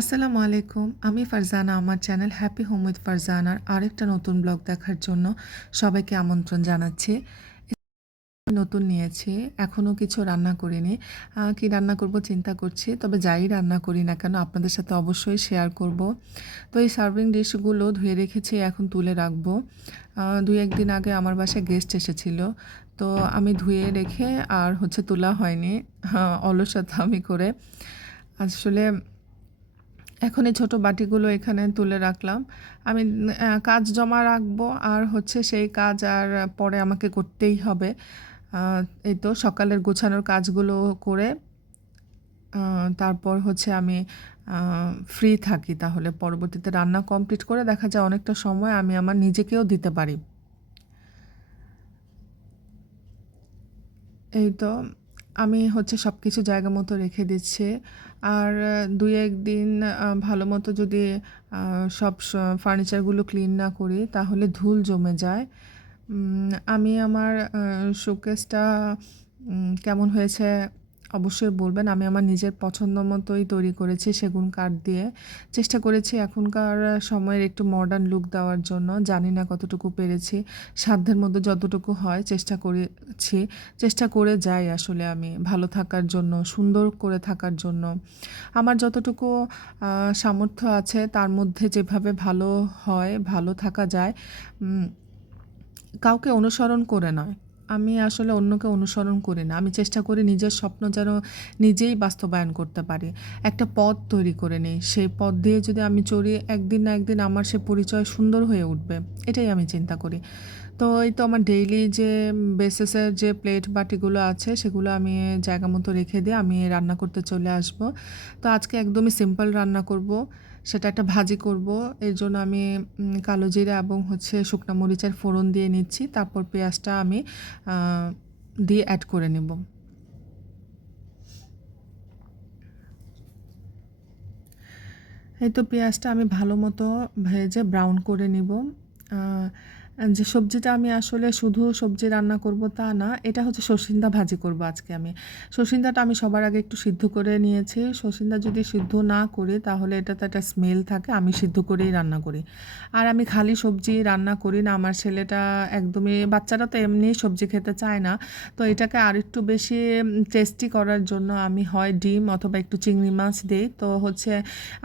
আসসালামু আলাইকুম। আমি ফারজানা আমার চ্যানেল হ্যাপি হোম উইথ ফারজানার আরেকটা নতুন ব্লগ দেখার জন্য সবাইকে আমন্ত্রণ জানাচ্ছি। নতুন নিয়েছি, এখনও কিছু রান্না করিনি। কি রান্না করব চিন্তা করছি। তবে যাই রান্না করি না কেন আপনাদের সাথে অবশ্যই শেয়ার করব। তো এই সার্ভিং ডিশগুলো ধুয়ে রেখেছি, এখন তুলে রাখবো। ২-১ দিন আগে আমার বাসায় গেস্ট এসেছিল। তো আমি ধুয়ে রেখে আর তোলা হয়নি। অলসতামি করে। আসলে এখন এই ছোটো বাটিগুলো এখানে তুলে রাখলাম। আমি কাজ জমা রাখবো আর সেই কাজ আর পরে আমাকে করতেই হবে। এই তো সকালের গোছানোর কাজগুলো করে তারপর আমি ফ্রি থাকি, তাহলে পরবর্তীতে রান্না কমপ্লিট করে দেখা যায় অনেকটা সময় আমি আমার নিজেকেও দিতে পারি। এই তো আমি সব কিছু জায়গা মতো রেখে দিচ্ছি। আর ২-১ দিন ভালো মতো যদি সব ফার্নিচারগুলো ক্লিন না করি তাহলে ধুল জমে যায়। আমি আমার শোকেসটা কেমন হয়েছে অবশ্যই বলবেন। আমি আমার নিজের পছন্দ মতোই তৈরি করেছি সেগুন কাঠ দিয়ে। চেষ্টা করেছি এখনকার সময়ের একটু মডার্ন লুক দেওয়ার জন্য। জানি না কতটুকু পেরেছি। সাধ্যের মধ্যে যতটুকু হয় চেষ্টা করেছি। চেষ্টা করে যাই আসলে আমি ভালো থাকার জন্য, সুন্দর করে থাকার জন্য। আমার যতটুকু সামর্থ্য আছে তার মধ্যে যেভাবে ভালো হয়, ভালো থাকা যায়, কাউকে অনুসরণ করে নয়। আমি আসলে অন্যকে অনুসরণ করি না। আমি চেষ্টা করি নিজের স্বপ্ন যেন নিজেই বাস্তবায়ন করতে পারি। একটা পথ তৈরি করে নিই। সেই পথ দিয়ে যদি আমি চলি, একদিন না একদিন আমার সে পরিচয় সুন্দর হয়ে উঠবে। এটাই আমি চিন্তা করি। তো এই তো আমার ডেইলি যে বেসিসের যে প্লেট বাটিগুলো আছে সেগুলো আমি জায়গা মতো রেখে দিয়ে আমি রান্না করতে চলে আসব। তো আজকে একদমই সিম্পল রান্না করব। সেটা একটা ভাজি করব। এর জন্য আমি কালো জিরা এবং শুকনা মরিচের ফোড়ন দিয়ে নিচ্ছি। তারপর পেঁয়াজটা আমি দিয়ে অ্যাড করে নেব। এই তো পেঁয়াজটা আমি ভালো মতো ভেজে ব্রাউন করে নিব। যে সবজিটা আমি আসলে শুধু সবজি রান্না করব তা না, এটা সরষিন্দা ভাজি করব আজকে আমি। সরষিন্দাটা আমি সবার আগে একটু সিদ্ধ করে নিয়েছি। সরষিন্দা যদি সিদ্ধ না করি তাহলে এটাতে একটা স্মেল থাকে, আমি সিদ্ধ করেই রান্না করি। আর আমি খালি সবজি রান্না করি না, আমার ছেলেটা একদমই, বাচ্চারা তো এমনিই সবজি খেতে চায় না। তো এটাকে আরেকটু বেশি টেস্টি করার জন্য আমি হয় ডিম অথবা একটু চিংড়ি মাছ দেই। তো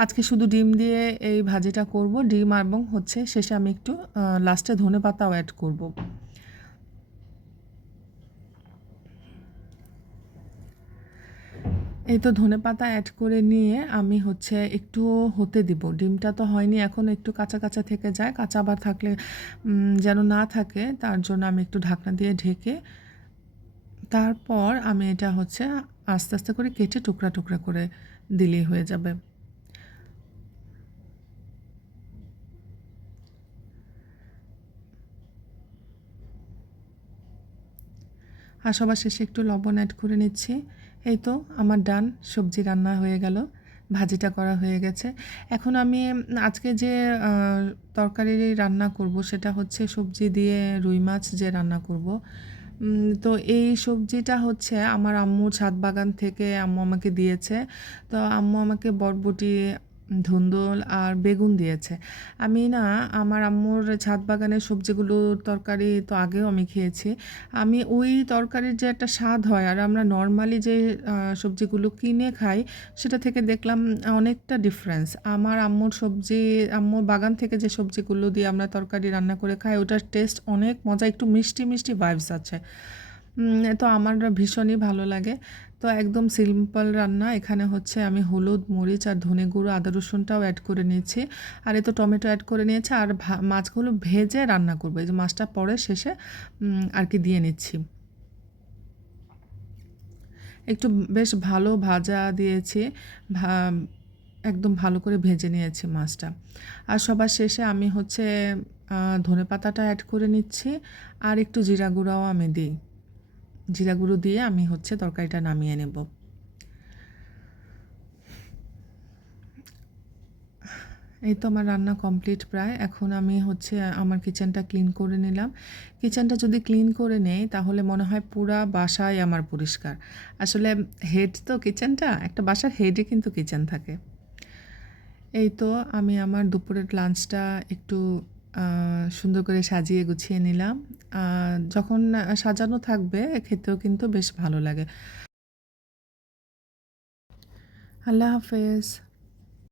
আজকে শুধু ডিম দিয়ে এই ভাজিটা করব। ডিম এবং শেষে আমি একটু লাস্টে ধনেপাতাও অ্যাড করব। এই তো ধনেপাতা অ্যাড করে নিয়ে আমি একটু হতে দিব। ডিমটা তো হয়নি, এখন একটু কাঁচা কাঁচা থেকে যায়। কাঁচা আবার থাকলে যেন না থাকে, তার জন্য আমি একটু ঢাকনা দিয়ে ঢেকে তারপর আমি এটা আস্তে আস্তে করে কেটে টুকরা টুকরা করে দিলেই হয়ে যাবে। আর সবার শেষে একটু লবণ অ্যাড করে নিচ্ছি। এই তো আমার ডান, সবজি রান্না হয়ে গেল, ভাজিটা করা হয়ে গেছে। এখন আমি আজকে যে তরকারি রান্না করব সেটা সবজি দিয়ে রুই মাছ যে রান্না করব। তো এই সবজিটা আমার আম্মু ছাদ বাগান থেকে আম্মু আমাকে দিয়েছে। তো আম্মু আমাকে বরবটি, ধুন্দুল আর বেগুন দিয়েছে। আমি না, আমার আম্মুর ছাদ বাগানের সবজিগুলোর তরকারি তো আগেও আমি খেয়েছি। আমি ওই তরকারির যে একটা স্বাদ হয় আর আমরা নর্মালি যে সবজিগুলো কিনে খাই সেটা থেকে দেখলাম অনেকটা ডিফারেন্স। আমার আম্মুর বাগান থেকে যে সবজিগুলো দিয়ে আমরা তরকারি রান্না করে খাই ওটার টেস্ট অনেক মজা, একটু মিষ্টি মিষ্টি ভাইবস আছে। তো আমার ভীষণই ভালো লাগে। তো একদম সিম্পল রান্না। এখানে আমি হলুদ, মরিচ আর ধনে গুঁড়ো, আদা রসুনটাও অ্যাড করে নিয়েছি। আর এই তো টমেটো অ্যাড করে নিয়েছি আর মাছগুলো ভেজে রান্না করবো। এই যে মাছটা পরে শেষে আর কি দিয়ে নিচ্ছি। একটু বেশ ভালো ভাজা দিয়েছি। ভা একদম ভালো করে ভেজে নিয়েছি মাছটা। আর সবার শেষে আমি ধনেপাতাটা অ্যাড করে নিচ্ছি আর একটু জিরা গুঁড়াও আমি দিই। জিরা গুঁড়ো দিয়ে আমি তরকারিটা নামিয়ে নেব। এই তো আমার রান্না কমপ্লিট প্রায়। এখন আমি আমার কিচেনটা ক্লিন করে নিলাম। কিচেনটা যদি ক্লিন করে নেই তাহলে মনে হয় পুরা বাসাই আমার পরিষ্কার। আসলে হেড তো কিচেনটা, একটা বাসার হেডই কিন্তু কিচেন থাকে। এই তো আমি আমার দুপুরের লাঞ্চটা একটু সুন্দর করে সাজিয়ে গুছিয়ে নিলাম। যখন সাজানো থাকবে খেতেও কিন্তু বেশ ভালো লাগে। আল্লাহ হাফেজ।